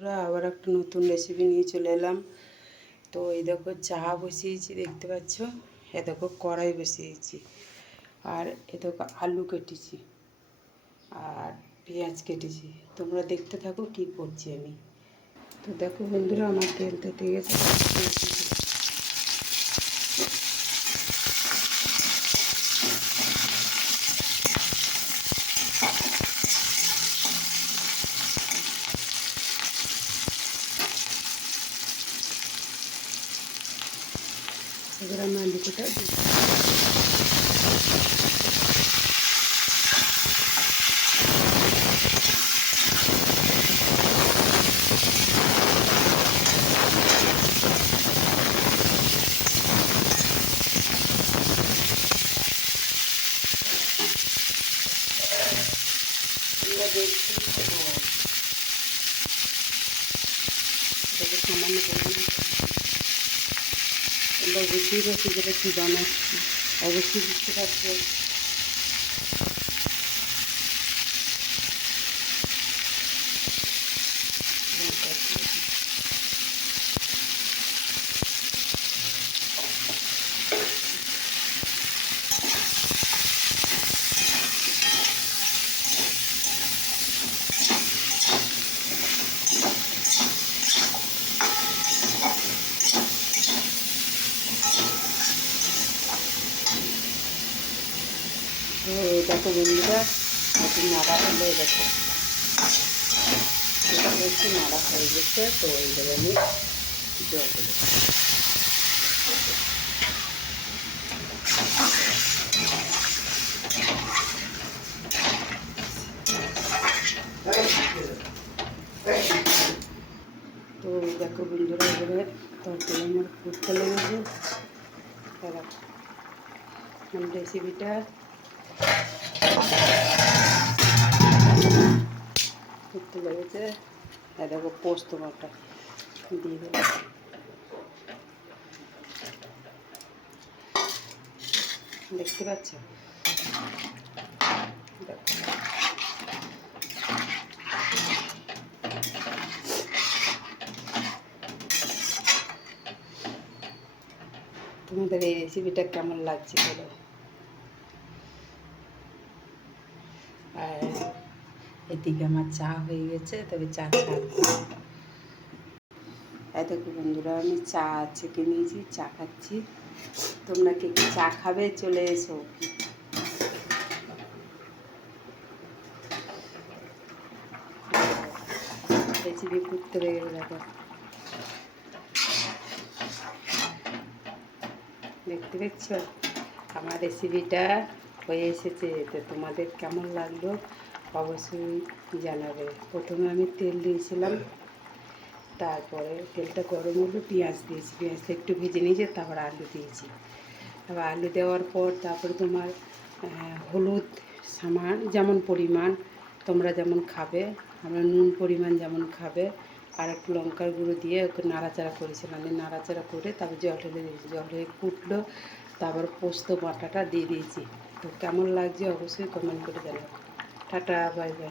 বন্ধুরা, আবার একটা নতুন রেসিপি নিয়ে চলে এলাম। তো এই দেখো চা বসিয়েছি, দেখতে পাচ্ছ। এ দেখো কড়াই বসিয়েছি, আর এ দেখো আলু কেটেছি আর পেঁয়াজ কেটেছি। তোমরা দেখতে থাকো কি করছি আমি। তো দেখো বন্ধুরা, আমার তেল তেতে গেছে। এবার আমি আলুটা দেখছি সামান্য করে তোমরা বুঝতেই পারছি যেটা কী বানাচ্ছি, অবশ্যই বুঝতে পারছো। তো দেখো বন্ধুরা, একটু নাড়া হলে দেখো একটু নাড়া হয়ে গেছে। তো এইভাবে আমি জল দেবো। তো দেখো বন্ধুরা, এবারে তরকারি আমার ফুটতে লেগেছে। রেসিপিটা ফুটতে লেগেছে। দেখো পোস্ত বাটা দিয়ে দেবো। দেখতে পাচ্ছ? দেখো তোমাদের এই রেসিপিটা কেমন লাগছে বলো। আর এদিকে আমার চা হয়ে গেছে, তবে চা ছাড়বো। দেখো বন্ধুরা, আমি চা ছেঁকে নিয়েছি, চা খাচ্ছি। তোমরা কে কি চা খাবে চলে এসো। রেসিপি ফুটতে লেগে দেখো, দেখতে পাচ্ছ আমার রেসিপিটা হয়ে এসেছে। তো তোমাদের কেমন লাগলো অবশ্যই জানাবে। প্রথমে আমি তেল দিয়েছিলাম, তারপরে তেলটা গরম হলো, পেঁয়াজ দিয়েছি, পেঁয়াজটা একটু ভেজে নিয়েছি, তারপর আলু দিয়েছি। তারপর আলু দেওয়ার পর তারপরে তোমার হলুদ সামান যেমন পরিমাণ তোমরা যেমন খাবে, আমরা নুন পরিমাণ যেমন খাবে, আর একটু লঙ্কার গুঁড়ো দিয়ে ওকে নাড়াচাড়া করেছিলাম। নাড়াচাড়া করে তারপর জল ঢেলে দিয়েছি, জল হয়ে ফুটলো, তারপর পোস্ত বাটাটা দিয়ে দিয়েছি। তো কেমন লাগছে অবশ্যই কমেন্ট করে জানাবে। Tata, bye bye.